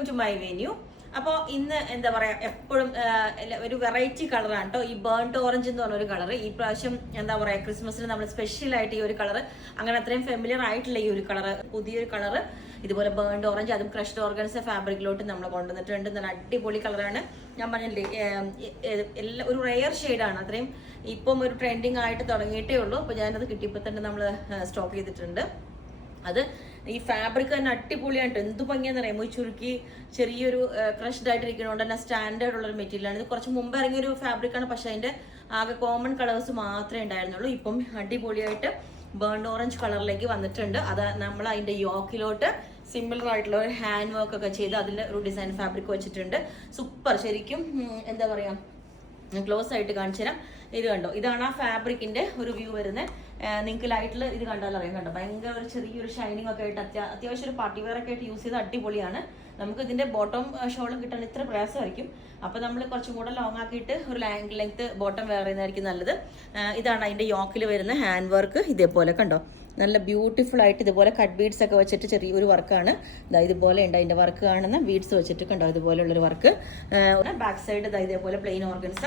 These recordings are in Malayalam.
Welcome to my venue. അപ്പോൾ ഇന്ന് എന്താ പറയാ, എപ്പോഴും ഒരു വെറൈറ്റി കളറാണ് കേട്ടോ ഈ ബേൺഡ് ഓറഞ്ച് എന്ന് പറഞ്ഞ ഒരു കളർ. ഈ പ്രാവശ്യം എന്താ പറയാ, ക്രിസ്മസിന് നമ്മൾ സ്പെഷ്യൽ ആയിട്ട് ഈ ഒരു കളർ, അങ്ങനെ അത്രയും ഫെമിലിയർ ആയിട്ടുള്ള ഈ ഒരു കളർ, പുതിയൊരു കളർ ഇതുപോലെ ബേൺഡ് ഓറഞ്ച്, അതും ക്രഷ്ഡ് ഓർഗൻസ ഫാബ്രിക്കിലോട്ട് നമ്മൾ കൊണ്ടുവന്നിട്ടുണ്ട്. നല്ല അടിപൊളി കളറാണ്. ഞാൻ പറഞ്ഞില്ലേ, ഒരു റെയർ ഷെയ്ഡാണ്, അത്രയും ഇപ്പം ഒരു ട്രെൻഡിങ് ആയിട്ട് തുടങ്ങിയിട്ടേ ഉള്ളൂ. അപ്പോൾ ഞാനത് കിട്ടിയപ്പോൾ തന്നെ നമ്മൾ സ്റ്റോക്ക് ചെയ്തിട്ടുണ്ട്. അത് ഈ ഫാബ്രിക് തന്നെ അടിപൊളിയായിട്ട് എന്ത് ഭംഗിയാന്ന് അറിയാമോ, ചുരുക്കി ചെറിയൊരു ക്രഷ്ഡ് ആയിട്ടിരിക്കുന്നതുകൊണ്ട് തന്നെ സ്റ്റാൻഡേർഡ് ഉള്ളൊരു മെറ്റീരിയലാണ്. ഇത് കുറച്ച് മുമ്പ് ഇറങ്ങിയൊരു ഫാബ്രിക്കാണ്, പക്ഷേ അതിൻ്റെ ആകെ കോമൺ കളേഴ്സ് മാത്രമേ ഉണ്ടായിരുന്നുള്ളൂ. ഇപ്പം അടിപൊളിയായിട്ട് ബേൺഡ് ഓറഞ്ച് കളറിലേക്ക് വന്നിട്ടുണ്ട്. അത് നമ്മൾ അതിൻ്റെ യോക്കിലോട്ട് സിമ്പിൾ ആയിട്ടുള്ള ഒരു ഹാൻഡ് വർക്ക് ഒക്കെ ചെയ്ത് അതിൽ ഒരു ഡിസൈൻ ഫാബ്രിക് വെച്ചിട്ടുണ്ട്. സൂപ്പർ, ശരിക്കും എന്താ പറയുക, ക്ലോസ് ആയിട്ട് കാണിച്ചു തരാം. ഇത് കണ്ടോ, ഇതാണ് ആ ഫാബ്രിക്കിന്റെ ഒരു വ്യൂ വരുന്നത്. നിങ്ങൾക്ക് ലൈറ്റിൽ ഇത് കണ്ടാൽ അറിയാം. കണ്ടോ, ഭയങ്കര ഒരു ചെറിയൊരു ഷൈനിങ് ഒക്കെ ആയിട്ട് അത്യാവശ്യം ഒരു പാർട്ടി വെയർ ഒക്കെ ആയിട്ട് യൂസ് ചെയ്ത് അടിപൊളിയാണ്. നമുക്ക് ഇതിന്റെ ബോട്ടം ഷോളും കിട്ടാൻ ഇത്ര പ്രയാസമായിരിക്കും. അപ്പൊ നമ്മൾ കുറച്ചും കൂടെ ലോങ് ആക്കിയിട്ട് ഒരു ലെങ്ത് ബോട്ടം വെയർ ചെയ്യുന്നതായിരിക്കും നല്ലത്. ഇതാണ് അതിന്റെ യോക്കിൽ വരുന്ന ഹാൻഡ് വർക്ക്. ഇതേപോലെ കണ്ടോ, നല്ല ബ്യൂട്ടിഫുൾ ആയിട്ട് ഇതുപോലെ കട്ട് ബീഡ്സ് ഒക്കെ വെച്ചിട്ട് ചെറിയൊരു വർക്കാണ്. ഇതുപോലെ ഉണ്ട് അതിന്റെ വർക്ക് കാണുന്ന ബീഡ്സ് വെച്ചിട്ട് കണ്ടോ, ഇതുപോലെയുള്ളൊരു വർക്ക്. ബാക്ക് സൈഡ് ഇതേപോലെ പ്ലെയിൻ ഓർഗൻസ,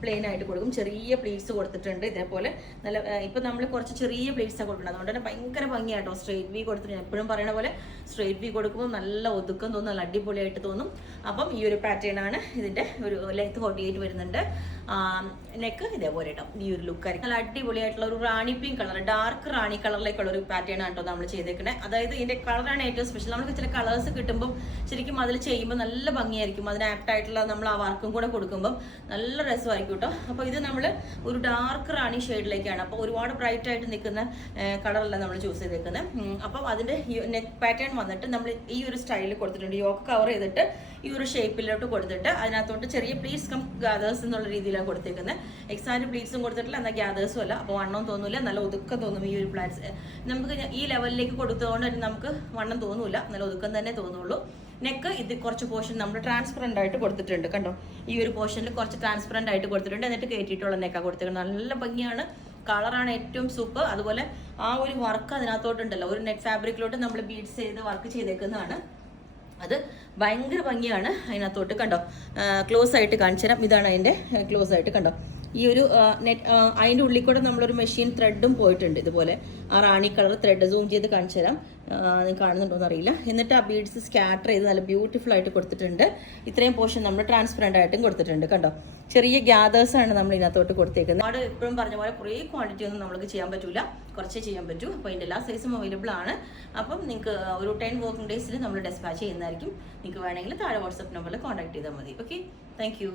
പ്ലെയിൻ ആയിട്ട് കൊടുക്കും. ചെറിയ പ്ലീറ്റ്സ് കൊടുത്തിട്ടുണ്ട് ഇതേപോലെ. നല്ല ഇപ്പം നമ്മൾ കുറച്ച് ചെറിയ പ്ലീറ്റ്സാണ് കൊടുക്കുന്നത്, അതുകൊണ്ട് തന്നെ ഭയങ്കര ഭംഗിയായിട്ടോ. സ്ട്രെയിറ്റ് വി കൊടുത്തിട്ട് എപ്പോഴും പറയുന്ന പോലെ സ്ട്രെയിറ്റ് വി കൊടുക്കുമ്പോൾ നല്ല ഒതുക്കം തോന്നും, നല്ല അടിപൊളിയായിട്ട് തോന്നും. അപ്പം ഈ ഒരു പാറ്റേൺ ആണ് ഇതിൻ്റെ ഒരു ലെങ്ത് 48 വരുന്നുണ്ട്. നെക്ക് ഇതേപോലെ കേട്ടോ, ഈ ഒരു ലുക്കായിരിക്കും. നല്ല അടിപൊളിയായിട്ടുള്ള ഒരു റാണി പിങ്ക് കളർ, ഡാർക്ക് റാണി കളറിലേക്കുള്ള ഒരു പാറ്റേൺ ആണ് കേട്ടോ നമ്മൾ ചെയ്തേക്കുന്നത്. അതായത് ഇതിന്റെ കളറാണ് ഏറ്റവും സ്പെഷ്യൽ. നമുക്ക് ചില കളേഴ്സ് കിട്ടുമ്പോൾ ശരിക്കും അതിൽ ചെയ്യുമ്പോൾ നല്ല ഭംഗിയായിരിക്കും. അതിന് ആപ്റ്റ് ആയിട്ടുള്ള നമ്മൾ ആ വർക്കും കൂടെ കൊടുക്കുമ്പോൾ നല്ല രസമായിരിക്കും കേട്ടോ. അപ്പോൾ ഇത് നമ്മൾ ഒരു ഡാർക്ക് റാണി ഷെയ്ഡിലേക്കാണ്, അപ്പോൾ ഒരുപാട് ബ്രൈറ്റ് ആയിട്ട് നിൽക്കുന്ന കളറല്ല നമ്മൾ ചൂസ് ചെയ്തേക്കുന്നത്. അപ്പം അതിന്റെ നെക്ക് പാറ്റേൺ വന്നിട്ട് നമ്മൾ ഈ ഒരു സ്റ്റൈലിൽ കൊടുത്തിട്ടുണ്ട്. യോക്ക് കവർ ചെയ്തിട്ട് ഈ ഒരു ഷേപ്പിലോട്ട് കൊടുത്തിട്ട് അതിനകത്തോട്ട് ചെറിയ പ്ലീറ്റ്സ് കം ഗ്യാദേഴ്സ് എന്നുള്ള രീതിയിലാണ് കൊടുത്തേക്കുന്നത്. എക്സാക്ട് പ്ലീറ്റ്സും കൊടുത്തിട്ടില്ല, എന്നാൽ ഗ്യാദേഴ്സും അല്ല. അപ്പോൾ വണ്ണം തോന്നില്ല, നല്ല ഒതുക്കം തോന്നും. ഈ ഒരു പ്ലാറ്റ്സ് നമുക്ക് ഈ ലെവലിലേക്ക് കൊടുത്തതുകൊണ്ട് തന്നെ നമുക്ക് വണ്ണം തോന്നില്ല, നല്ല ഒതുക്കം തന്നെ തോന്നുള്ളൂ. നെക്ക് ഇത് കുറച്ച് പോർഷൻ നമ്മൾ ട്രാൻസ്പെറൻ്റ് ആയിട്ട് കൊടുത്തിട്ടുണ്ട് കണ്ടോ, ഈ ഒരു പോർഷനിൽ കുറച്ച് ട്രാൻസ്പെറൻ്റ് ആയിട്ട് കൊടുത്തിട്ടുണ്ട്. എന്നിട്ട് കയറ്റിയിട്ടുള്ള നെക്കാണ് കൊടുത്തിട്ടുണ്ട്. നല്ല ഭംഗിയാണ്, കളറാണ് ഏറ്റവും സൂപ്പർ. അതുപോലെ ആ ഒരു വർക്ക് അതിനകത്തോട്ടുണ്ടല്ലോ, ഒരു നെറ്റ് ഫാബ്രിക്കിലോട്ട് നമ്മൾ ബീഡ്സ് ചെയ്ത് വർക്ക് ചെയ്തേക്കുന്നതാണ്. അത് ഭയങ്കര ഭംഗിയാണ്. അതിനകത്തോട്ട് കണ്ടോ, ക്ലോസ് ആയിട്ട് കാണിച്ചു തരാം. ഇതാണ് അതിൻ്റെ ക്ലോസ് ആയിട്ട് കണ്ടോ, ഈ ഒരു നെറ്റ് അതിൻ്റെ ഉള്ളിൽ കൂടെ നമ്മളൊരു മെഷീൻ ത്രെഡും പോയിട്ടുണ്ട്. ഇതുപോലെ ആ റാണി കളർ ത്രെഡ് സൂം ചെയ്ത് കാണിച്ചു തരാം, കാണുന്നുണ്ടോയെന്ന് അറിയില്ല. എന്നിട്ട് ആ ബീഡ്സ് സ്കാറ്റർ ചെയ്ത് നല്ല ബ്യൂട്ടിഫുൾ ആയിട്ട് കൊടുത്തിട്ടുണ്ട്. ഇത്രയും പോർഷൻ നമ്മൾ ട്രാൻസ്പെറൻ്റ് ആയിട്ടും കൊടുത്തിട്ടുണ്ട് കണ്ടോ. ചെറിയ ഗ്യാദേഴ്സാണ് നമ്മൾ ഇതിനകത്തോട്ട് കൊടുത്തേക്കുന്നത്. അവിടെ എപ്പോഴും പറഞ്ഞ പോലെ കുറേ ക്വാണ്ടിറ്റി ഒന്നും നമുക്ക് ചെയ്യാൻ പറ്റില്ല, കുറച്ചേ ചെയ്യാൻ പറ്റൂ. അപ്പോൾ അതിൻ്റെ എല്ലാ സൈസും അവൈലബിൾ ആണ്. അപ്പം നിങ്ങൾക്ക് ഒരു 10 വർക്കിംഗ് ഡേയ്സിൽ നമ്മൾ ഡെസ്പാച്ച് ചെയ്യുന്നതായിരിക്കും. നിങ്ങൾക്ക് വേണമെങ്കിൽ താഴെ വാട്സപ്പ് നമ്പറിൽ കോൺടാക്ട് ചെയ്താൽ മതി. Okay, thank you.